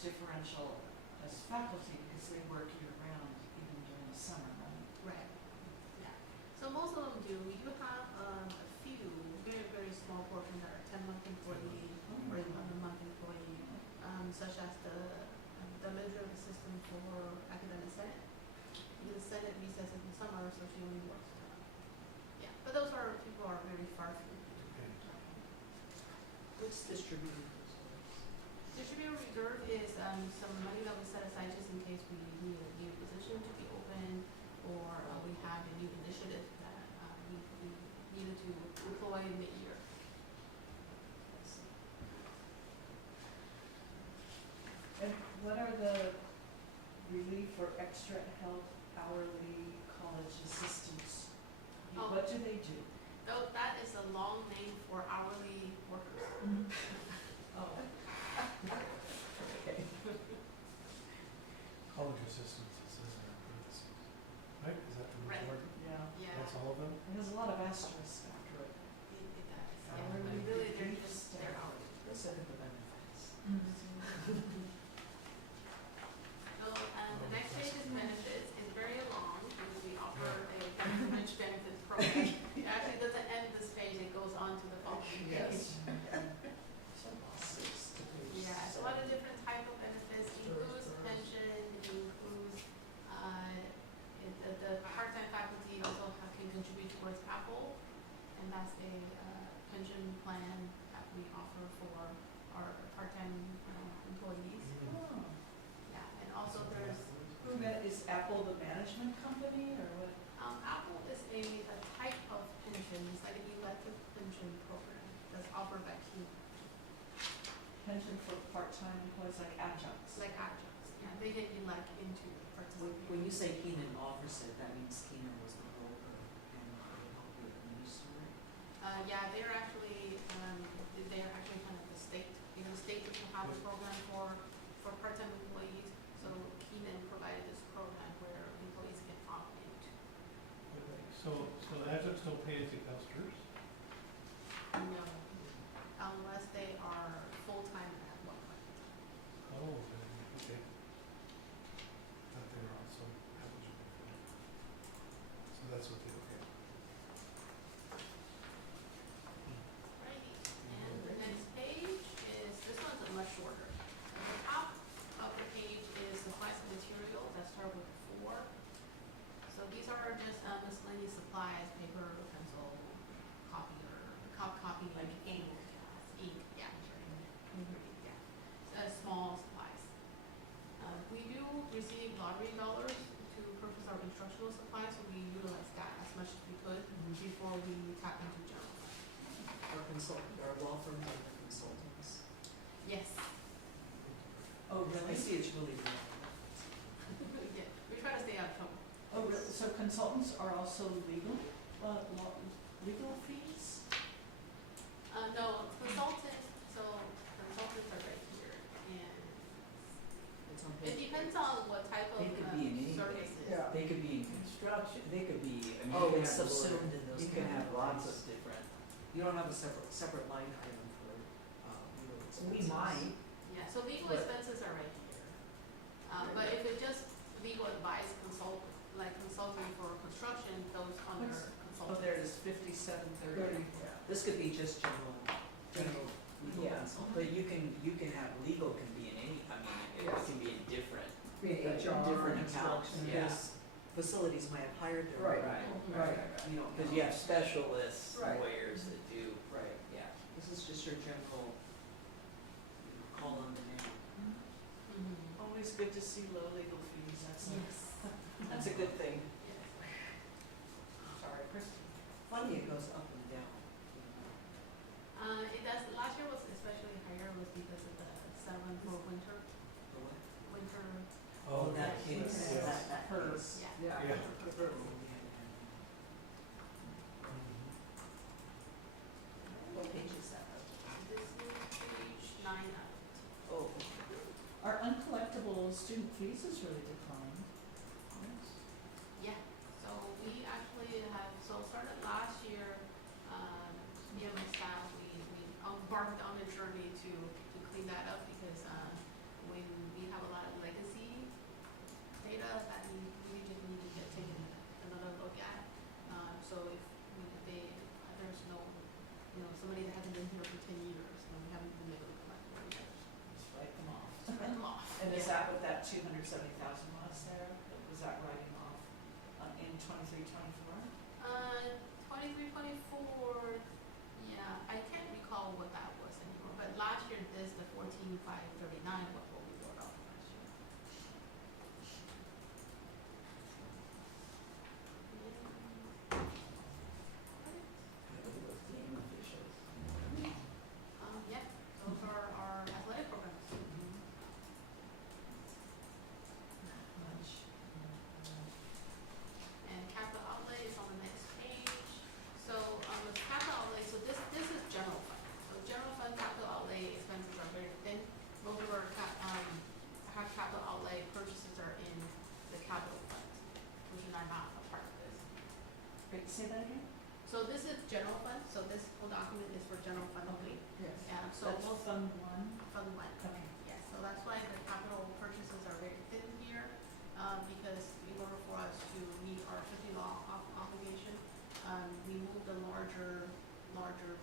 differential as faculty because they work year round even during the summer, right? Right. Yeah. So most of them do. We do have a few, very, very small portion that are 10-month employee or 11-month employee, such as the administrative assistant for academic senate. The senate recesses in the summer, so she only works. Yeah, but those are people who are very far from. Okay. What's distributed reserves? Distributed reserve is some money that we set aside just in case we need a new position to be open, or we have a new initiative that we needed to deploy mid-year. And what are the relief or extra help hourly college assistants? Oh. What do they do? Though that is a long name for hourly workers. Oh. Okay. College assistants, it says in our parentheses. Right, is that the Right. majority? Yeah. Yeah. That's all of them? There's a lot of asterisks after it. It does. Oh. Yeah, but really they're just their hourly. Let's look at the benefits. So, the next page is benefits. It's very long because we offer a government benefits program. It actually doesn't end this page, it goes on to the following page. Yeah, it's a lot of different type of benefits. It includes pension, it includes, the part-time faculty also can contribute towards Apple, and that's a, pension plan that we offer for our part-time, employees. Oh. Yeah, and also there's, Is Apple the management company or what? Apple is a type of pension, it's like an elective pension program that's offered by Key, Pension for part-time employees like adjuncts? like adjuncts. Yeah, they get elect into participating. When you say Keenan offers it, that means Keenan was the broker and they helped you administer it? Yeah, they're actually kind of the state, the state doesn't have a program for part-time employees, so Keenan provided this program where employees can opt into. So adjuncts don't pay anything else, yours? No, unless they are full-time at one point. Oh, okay. Thought they were also eligible for it. So that's what they, okay. Righty, and the next page is, this one's much shorter. At the top of the page is supplies and material, that start with 4. So these are just miscellaneous supplies, paper, pencil, copier, copy, Like ink. yeah, yeah, small supplies. We do receive lottery dollars to purchase our instructional supplies, so we utilize that as much as we could before we tap into general fund. Our law firms are the consultants. Yes. Oh, I really? see it's really long. Yeah, we try to stay out of trouble. Oh, really? So consultants are also legal, legal fees? No, consultants are right here, and It's on it page. depends on what type of It could be in any- services. Yeah. They could be in construction, they could be, I mean, Oh, you can it's have subsumed in those you can have lots of categories. different, You don't have a separate line item for, legal expenses. we might, Yeah, so legal But- expenses are right here. But if it's just legal advice, consulting for construction, those under What's- consulting. Oh, there it is, 5730. This could be just general legal yeah, consulting. but you can have legal can be in any, I mean, it Yes. can be in different, Being HR, different accounts, instruction. yeah. Because facilities might have hired their. Right. Right. You don't Cause know. you have specialists, Right. lawyers that do, Right. yeah. This is just your general, call on demand. Mhm. Always good to see low legal fees, Yes. that's a good thing. Yes. Sorry, Kristen. Funny, it goes up and down. It does, last year was especially higher was because of the settlement for winter, The what? Oh, that yes, case, yes. that Hers. case. yeah. Yeah. Yeah. What page is that? This is page 9 of it. Oh, Our uncollectible student fees has really declined. Yeah, so we actually have, started last year, me and my staff, we embarked on a journey to clean that up because, when we And is that what that 270,000 was there? Was that writing off in 23, 24? 23, 24, yeah, I can't recall what that was anymore, but last year this, the 14,539 was what we wrote off last year. Those game officials. Yeah, those are our athletic programs. Much. And capital outlay is on the next page. So, with capital outlay, so this is general fund. So general fund capital outlay expenses are very thin. Most of our capital outlay purchases are in the capital fund, which are not a part of this. Wait, say that again? So this is general fund, so this whole document is for general fund only. Yes. So That's most Fund 1? fund one. Okay. Yes, so that's why the capital purchases are very thin here, because in order for us to meet our 50 law obligation, we move the larger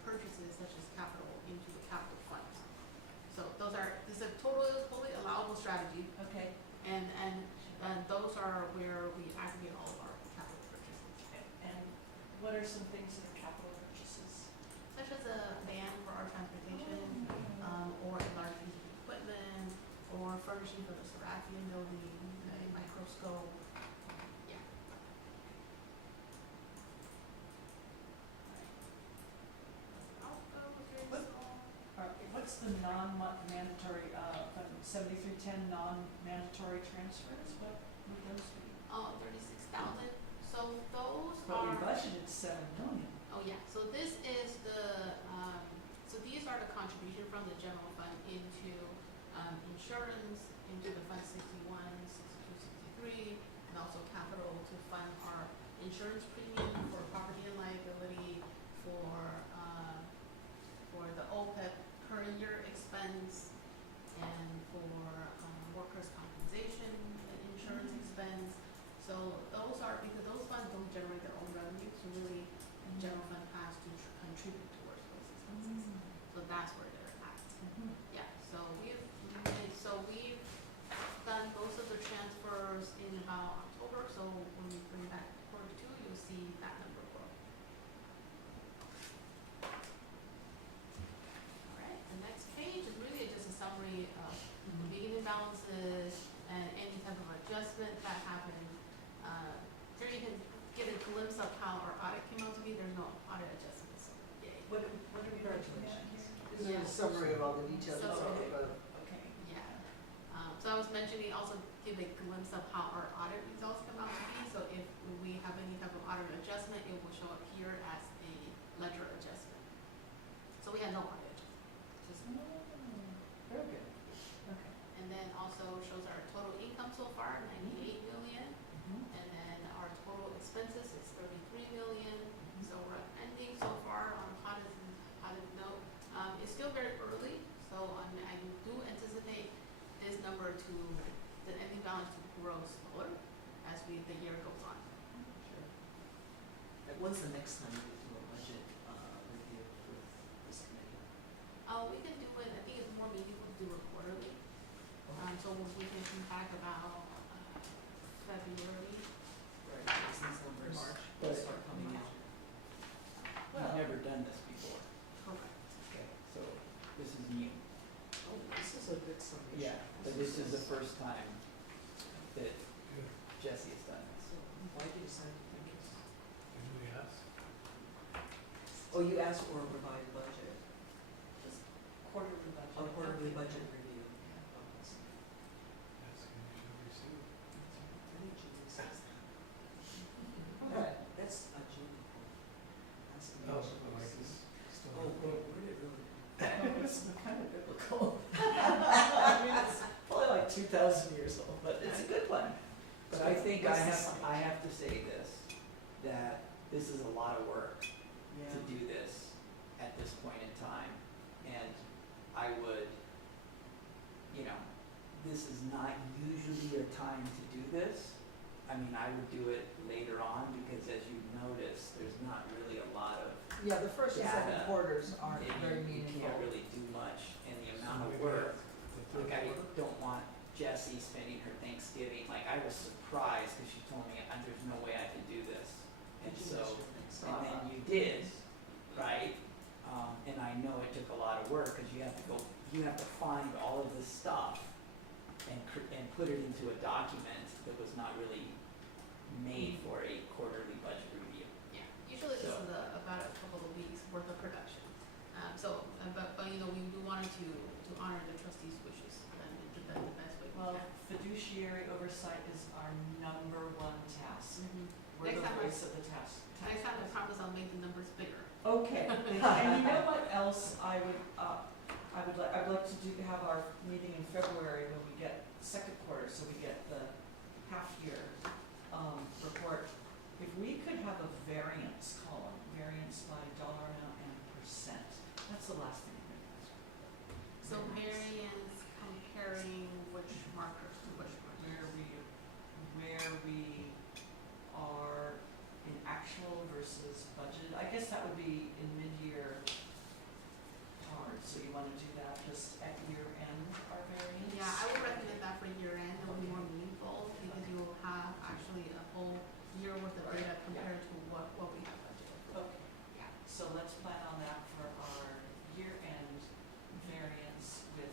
purchases such as capital into the capital fund. So this is a totally allowable strategy, Okay. and those are where we aggregate all of our capital purchases. And what are some things that are capital purchases? Such as a van for our transportation, or a large piece of equipment, or furnishing for the Serapian building, a microscope, yeah. What's the non-mandatory, Fund 7310 non-mandatory transfers? What would those be? 36,000, so those But we are, budgeted 7 million. oh yeah, so this is the, so these are the contribution from the general fund into, insurance, into the Fund 61, 62, 63, and also capital to fund our insurance premium for property and liability, for the OPEB per year expense, and for, workers' compensation and insurance expense. So those are, because those funds don't generate their own revenue, so really, the general fund has to contribute towards those expenses. So that's where they're at. Yeah, so we've done most of the transfers in about October, so when we bring back quarter two, you'll see that number grow. Alright, the next page is really just a summary of beginning balances and any type of adjustment that happened. Here you can get a glimpse of how our audit came out to be. There's no audit adjustments, so yay. What are we looking at here? This is a summary of all the details we talked about. Okay. Yeah. So I was mentioning also give a glimpse of how our audit results come out to be. So if we have any type of audit adjustment, it will show up here as a ledger adjustment. So we had no audit adjustment. Just, Very good. Okay. and then also shows our total income so far, 98 million. And then our total expenses is 33 million. So we're ending so far on a positive note. It's still very early, so I do anticipate this number to, the ending balance to grow slower as the year goes on. Sure. And when's the next time we do a budget, review with this committee? We can do it, I think it's more meaningful to do it quarterly. So we can come back about February. Right, because these numbers March. will start coming in. We've never done this before, Correct. okay, so this is new. Oh, this is a good summation. Yeah, but this is the first time that Jesse has done this. So why did you decide to do this? Did we ask? Oh, you asked for a revised budget, Just quarterly budget. a quarterly budget review. Yes, and you should receive it. I think Julie says that. Okay. That's a Julie quote. That's a Oh, Julie. like this, still. Oh, wait, where did it really? It's kind of biblical. I mean, it's probably like 2,000 years old, but it's a good one. But I think I What's the have to say this, that this is a lot of work Yeah. to do this at this point in time. And I would, this is not usually a time to do this. I mean, I would do it later on because as you notice, there's not really a lot of, Yeah, the first and second Data. quarters aren't and very you meaningful. can't really do much, and the amount of So maybe work, the third like I quarter? don't want Jessie spending her Thanksgiving, like, I was surprised, cause she told me, there's no way I could do this. And Did you so, miss your next and then you did, right? And I know it took a lot of work, cause you have to find all of this stuff and put it into a document that was not really made for a quarterly budget review. Yeah, usually this So- is about a couple of weeks worth of production. But you know, we do wanted to honor the trustees' wishes and do that the best way we Well, can. fiduciary oversight is our number one task. We're Next the time voice of the task. Next time I promise I'll make the numbers bigger. Okay, and you know what else I would like to have our meeting in February when we get second quarter, so we get the half year, report. If we could have a variance column, variance by dollar amount and percent, that's the last thing I'm gonna ask. So variance comparing which markers to which markers. Where we are in actual versus budget. I guess that would be in mid-year hard, so you wanna do that just at year end, our variance? Yeah, I would recommend that for year end, that would be more meaningful, because you will have actually a whole year worth of data compared to what we have budgeted. Okay, Yeah. so let's plan on that for our year-end variance with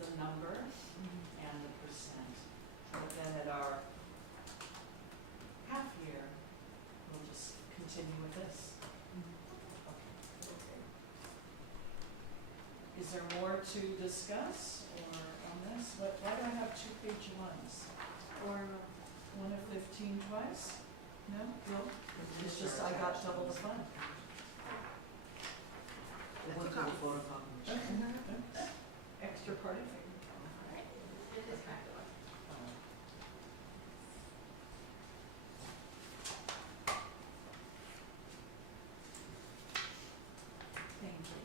the number and the percent. But then at our half year, we'll just continue with this. Okay. Is there more to discuss or on this? Why do I have 2-page ones? Or one of 15 twice? No? It's just I got double the fun. It went to the photocopy machine. Extra party favor. Alright, it is kind of like. Thank you.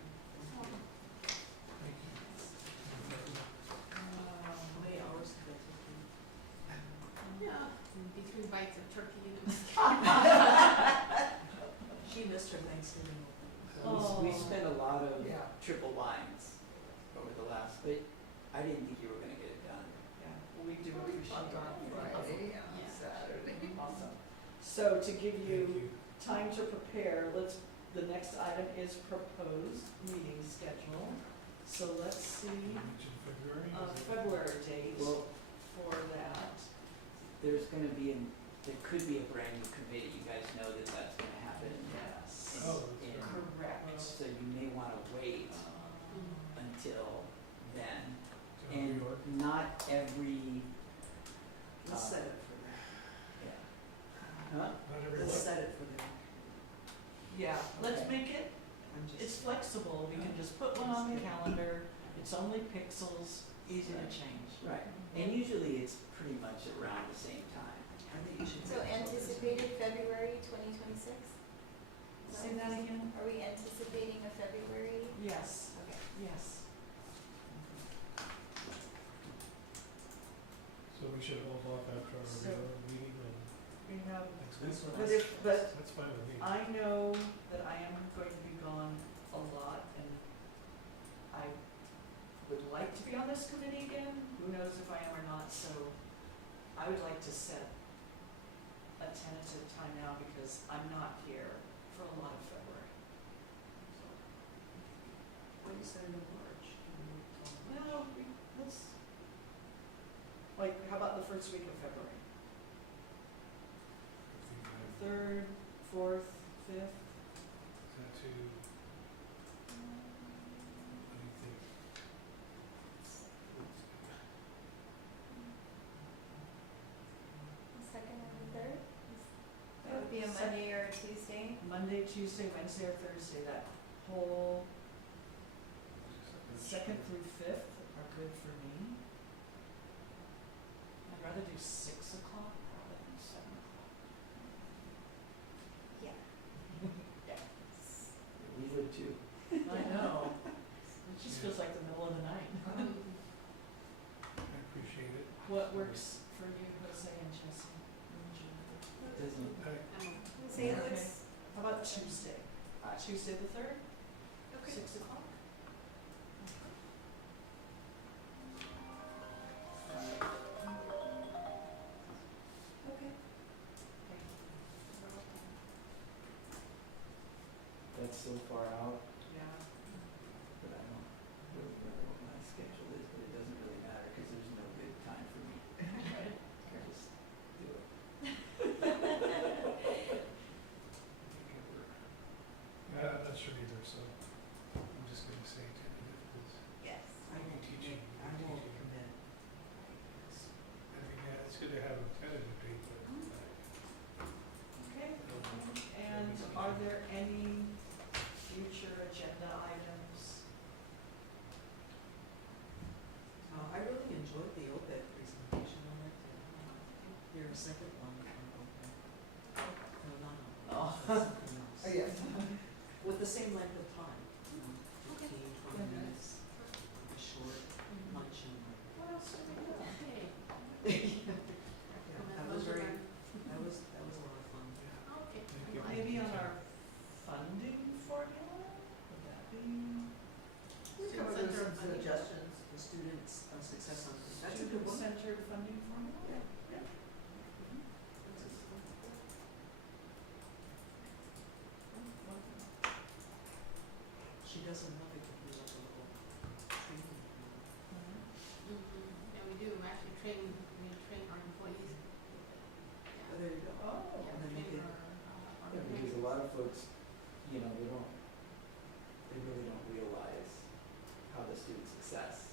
Thank you. How many hours did that take you? Yeah, between bites of turkey and She missed her Thanksgiving. Oh. We spent a lot of Yeah. triple lines over the last, but I didn't think you were gonna get it done. Yeah, we do appreciate On it. Friday, Yeah. on Saturday. Awesome. So to give Thank you you. time to prepare, the next item is proposed meeting schedule. So let's see, You mentioned February. a is it? February date Well, for that. there could be a brand new committee, you guys know that that's gonna happen. Yes. Oh, in- Correct. So you may wanna wait until then. To New And York. not every, Let's set it for that. yeah. Huh? Not every Let's what? set it for that. Yeah, let's Okay. make it, I'm just. it's flexible, we can just put one on the calendar, it's only pixels, easy to change. Right, and usually it's pretty much around the same time. I think you should. So anticipated February 2026? Say that again? Are we anticipating a February? Yes, Okay. yes. So we should hold off after our So- regular meeting and We have, next That's week. what but if, but That's fine with me. I know that I am going to be gone a lot, and I would like to be on this committee again, who knows if I am or not, so I would like to set a tentative time now, because I'm not here for a lot of February. When you set it in March, can you tell me? Well, let's, like, how about the first week of February? I think I- 3rd, 4th, 5th? Is that too, what do you think? The second and the third? That would be a Sec- Monday or a Tuesday? Monday, Tuesday, Wednesday, or Thursday, that whole second through fifth are good for me. I'd rather do 6 o'clock rather than 7 o'clock. Yeah. Yeah, We would too. I know. It just feels like the middle of the night. I appreciate it. What works for you, Jose and Jesse? Doesn't, Say Okay. let's, How about Tuesday? Tuesday the 3rd, Okay. 6 o'clock? uh, far out, Yeah. but I don't really remember what my schedule is, but it doesn't really matter, cause there's no good time for me. Right. I just do it. I'm not sure either, so I'm just gonna say tentative, because, Yes. I won't teaching, commit, I won't teaching. commit. I mean, yeah, it's good to have a tentative date, but Okay, and are there any future agenda items? I really enjoyed the OPED presentation on it. Their second one on OPED. No, not on OPED. Oh. That's something else. Oh, yes. With the same length of time, 15, 20 Yeah. minutes, like a short lunch and like. What else do we have? Okay. Yeah, that was very, that was a lot of fun. Okay. Thank you. Maybe on our funding formula? Would that be? We come up with some suggestions. The students' success on, that's a good one. Student-centered funding formula? Yeah. Yeah. She doesn't know it could be like a little training. Yeah, we do. We actually train our employees. Oh, there you go. Oh. Yeah, And then we they train could- our Yeah, because a lot of folks, you know, they really don't realize how the student success